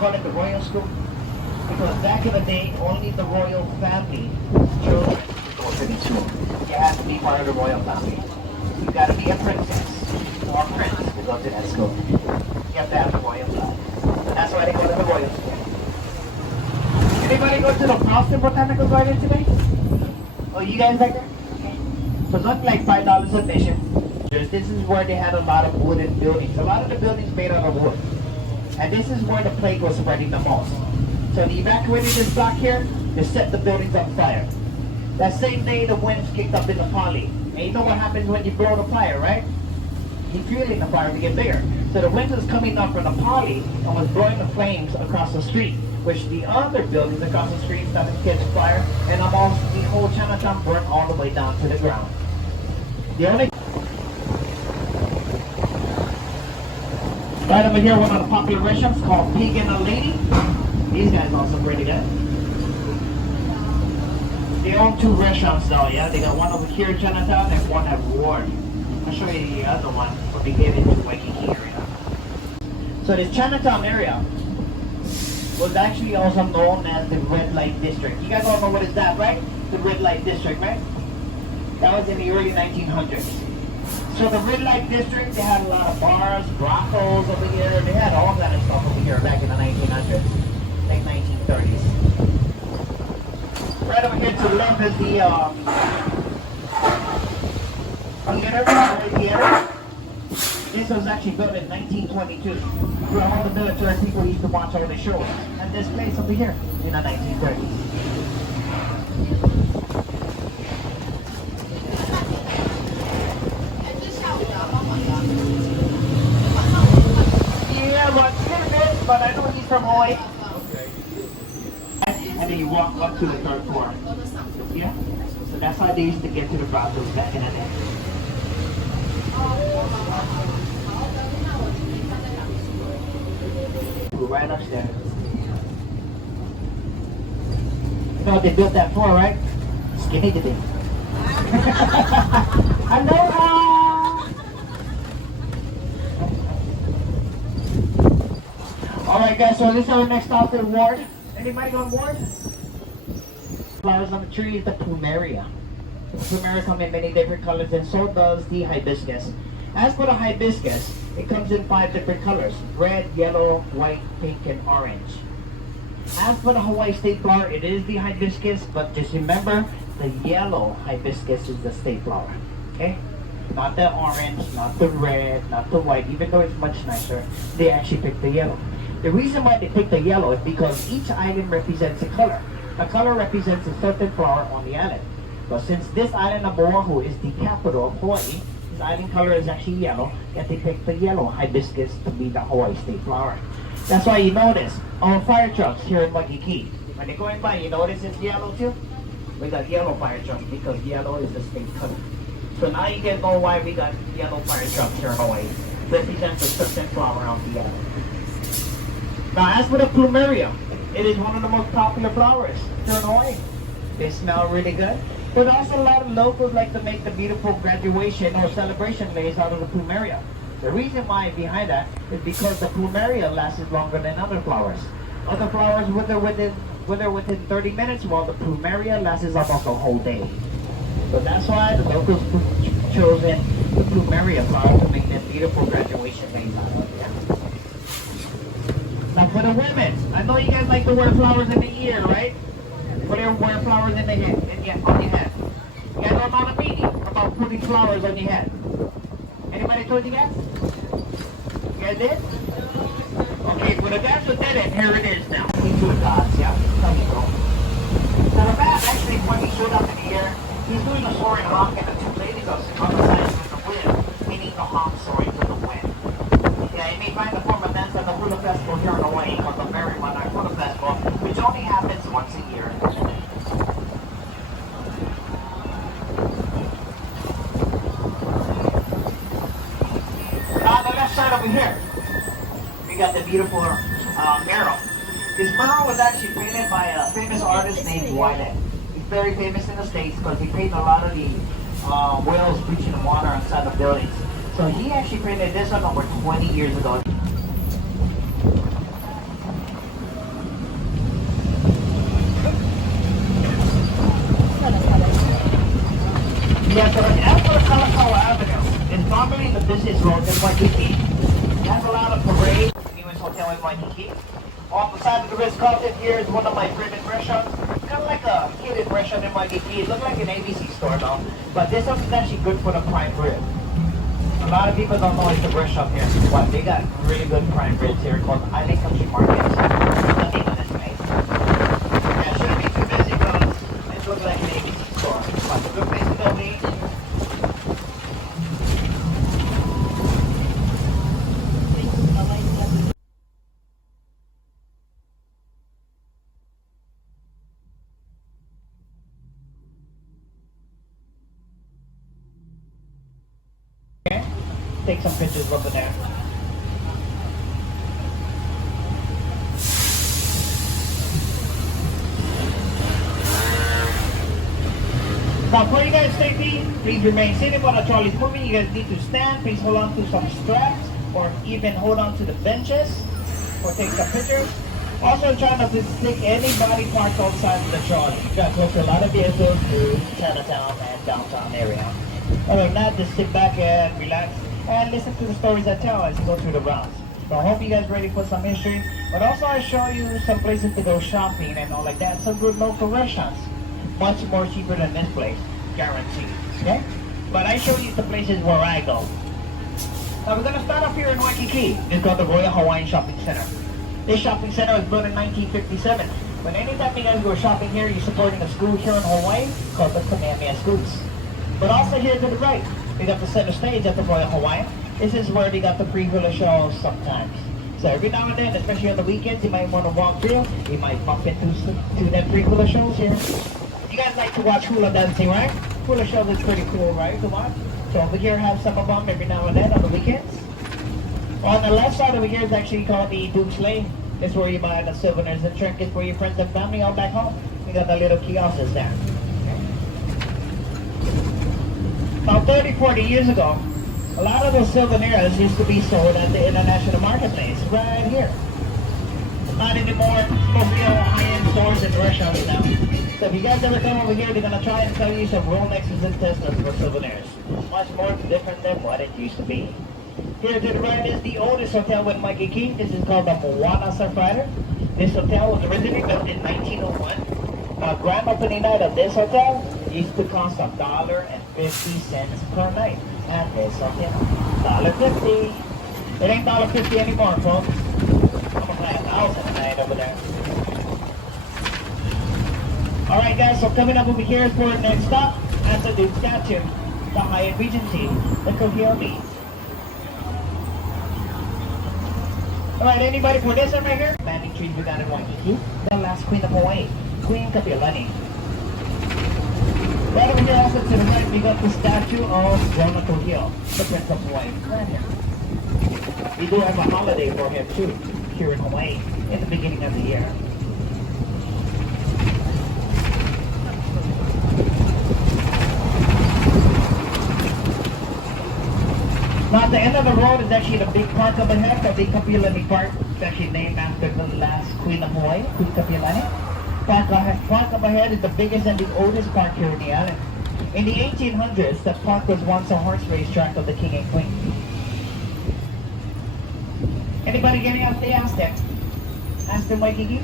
call it the royal school? Because back in the day, only the royal family children could go to the school. You have to be part of the royal family. You got to be a princess or a prince to go to that school. You have to have the royal blood. So that's why they go to the royal school. Anybody go to the Boston Botanical Garden today? Oh, you guys back there? Okay. So it's not like $5 admission. This is where they had a lot of wooden buildings. A lot of the buildings made out of wood. And this is where the plague was spreading the most. So they evacuated this block here, they set the buildings on fire. That same day, the winds kicked up in the poly. And you know what happens when you blow the fire, right? You're fueling the fire to get bigger. So the wind was coming up from the poly and was blowing the flames across the street, which the other buildings across the street started to catch fire, and almost the whole Chinatown burned all the way down to the ground. The only right over here, one of the popular restaurants called Pig and a Lady. These guys also pretty good. They own 2 restaurants though, yeah? They got one over here in Chinatown and one at Ward. I'll show you the other one, but they gave it to the Waikiki area. So this Chinatown area was actually also known as the Red Light District. You guys all know what is that, right? The Red Light District, right? That was in the early 1900s. So the Red Light District, they had a lot of bars, brothels over here. They had all that stuff over here back in the 1900s, late 1930s. Right over here to the left is the theater. This was actually built in 1922. Where all the military people used to watch all the shows. And this place over here in the 1930s. But I know he's from Hawaii. And then you walk up to the 3rd floor. Yeah? So that's how they used to get to the brothels back in the day. We're right upstairs. You know what they built that for, right? Skinny dipping. Aloha! Alright guys, so this is our next stop at Ward. Anybody on Ward? Flowers on the tree is the plumeria. The plumeria come in many different colors, and so does the hibiscus. As for the hibiscus, it comes in 5 different colors: red, yellow, white, pink, and orange. As for the Hawaii state flower, it is the hibiscus, but just remember, the yellow hibiscus is the state flower. Okay? Not the orange, not the red, not the white, even though it's much nicer, they actually picked the yellow. The reason why they picked the yellow is because each island represents a color. A color represents a certain flower on the island. But since this island of Oahu is the capital of Hawaii, this island color is actually yellow, and they picked the yellow hibiscus to be the Hawaii state flower. That's why you notice our fire trucks here in Waikiki, when they're going by, you notice it's yellow too? We got yellow fire trucks because yellow is the state color. So now you can know why we got yellow fire trucks here in Hawaii. Represents a certain flower on the island. Now as for the plumeria, it is one of the most popular flowers here in Hawaii. They smell really good. But also a lot of locals like to make the beautiful graduation or celebration leis out of the plumeria. The reason why behind that is because the plumeria lasts longer than other flowers. Other flowers wither within 30 minutes, while the plumeria lasts almost a whole day. So that's why the locals chosen the plumeria flower to make that beautiful graduation leis out of it. Now for the women, I know you guys like to wear flowers in the ear, right? Or they wear flowers in the head, on your head. You guys know about a meeting about putting flowers on your head. Anybody told you guys? You guys did? Okay, for the guys who did it, here it is now. Into the gods, yeah? Tell me, bro. So the man actually, when he showed up in the air, he's doing a soaring honk, and the 2 ladies are on the side with the wind, meaning the honk soaring with the wind. Yeah, you may find the form of dance at the Hula Festival here in Hawaii, called the Very Monarch Hula Festival, which only happens once a year. On the left side over here, we got the beautiful mural. This mural was actually painted by a famous artist named Wyland. He's very famous in the States because he painted a lot of the whales breaching the water inside the buildings. So he actually painted this one over 20 years ago. Waikiki. Off the side of the Ritz-Carlton here is one of my favorite restaurants. Kind of like a hidden restaurant in Waikiki. It looks like an ABC store though. But this one is actually good for the prime rib. A lot of people don't know it's a restaurant here. But they got really good prime ribs here called Island Country Market. That's the name of this place. Yeah, shouldn't be too busy because it looks like an ABC store. But it's a good place to go eat. Take some pictures over there. Now, for you guys safety, please remain seated while the trolley is moving. You guys need to stand. Please hold on to some straps or even hold on to the benches or take some pictures. Also, try not to stick any body parts outside of the trolley. You got close to a lot of vehicles to Chinatown and downtown area. Other than that, just sit back and relax and listen to the stories I tell as you go through the routes. So I hope you guys ready for some history, but also I show you some places to go shopping and all like that. Some good local restaurants, much more cheaper than this place, guaranteed. Okay? But I show you the places where I go. Now we're gonna start off here in Waikiki. It's called the Royal Hawaiian Shopping Center. This shopping center was built in 1957. But anytime you guys go shopping here, you're supporting a school here in Hawaii called the Kamehameha Schools. But also here to the right, we got the center stage at the Royal Hawaiian. This is where they got the pre-hula shows sometimes. So every now and then, especially on the weekends, you might want to walk through. You might bump into them pre-hula shows here. You guys like to watch hula dancing, right? Hula shows is pretty cool, right, to watch? So over here have some of them every now and then on the weekends. On the left side over here is actually called the Duke's Lane. It's where you buy the souvenirs and trinkets for your friends and family all back home. We got the little kiosks there. About 30, 40 years ago, a lot of those souvenirs used to be sold at the international marketplace, right here. Not anymore, it's mostly all high-end stores and restaurants now. So if you guys ever come over here, they're going to try and sell you some Rolexes and Teslas for souvenirs. Much more different than what it used to be. Here to the right is the oldest hotel in Waikiki. This is called the Moana Surfrider. This hotel was originally built in 1901. Grand opening night of this hotel used to cost $1.50 per night. And this hotel, $1.50. It ain't $1.50 anymore, folks. I'm gonna pay $1,000 a night over there. Alright guys, so coming up over here is for our next stop at the Duke Statue, the Hyatt Regency, the Kohiaumi. Alright, anybody for this one right here? Banning trees we got in Waikiki. The last Queen of Hawaii, Queen Kapiolani. Right over here also to the right, we got the statue of Jonah Kohio, the Prince of Hawaii. Right here. We do have a holiday for him too, here in Hawaii, in the beginning of the year. Now at the end of the road is actually the big park up ahead, the big Kapiolani Park. It's actually named after the last Queen of Hawaii, Queen Kapiolani. Park up ahead is the biggest and the oldest park here in the island. In the 1800s, the park was once a horse race track of the king and queen. Anybody getting out there? Ask them. Ask them Waikiki.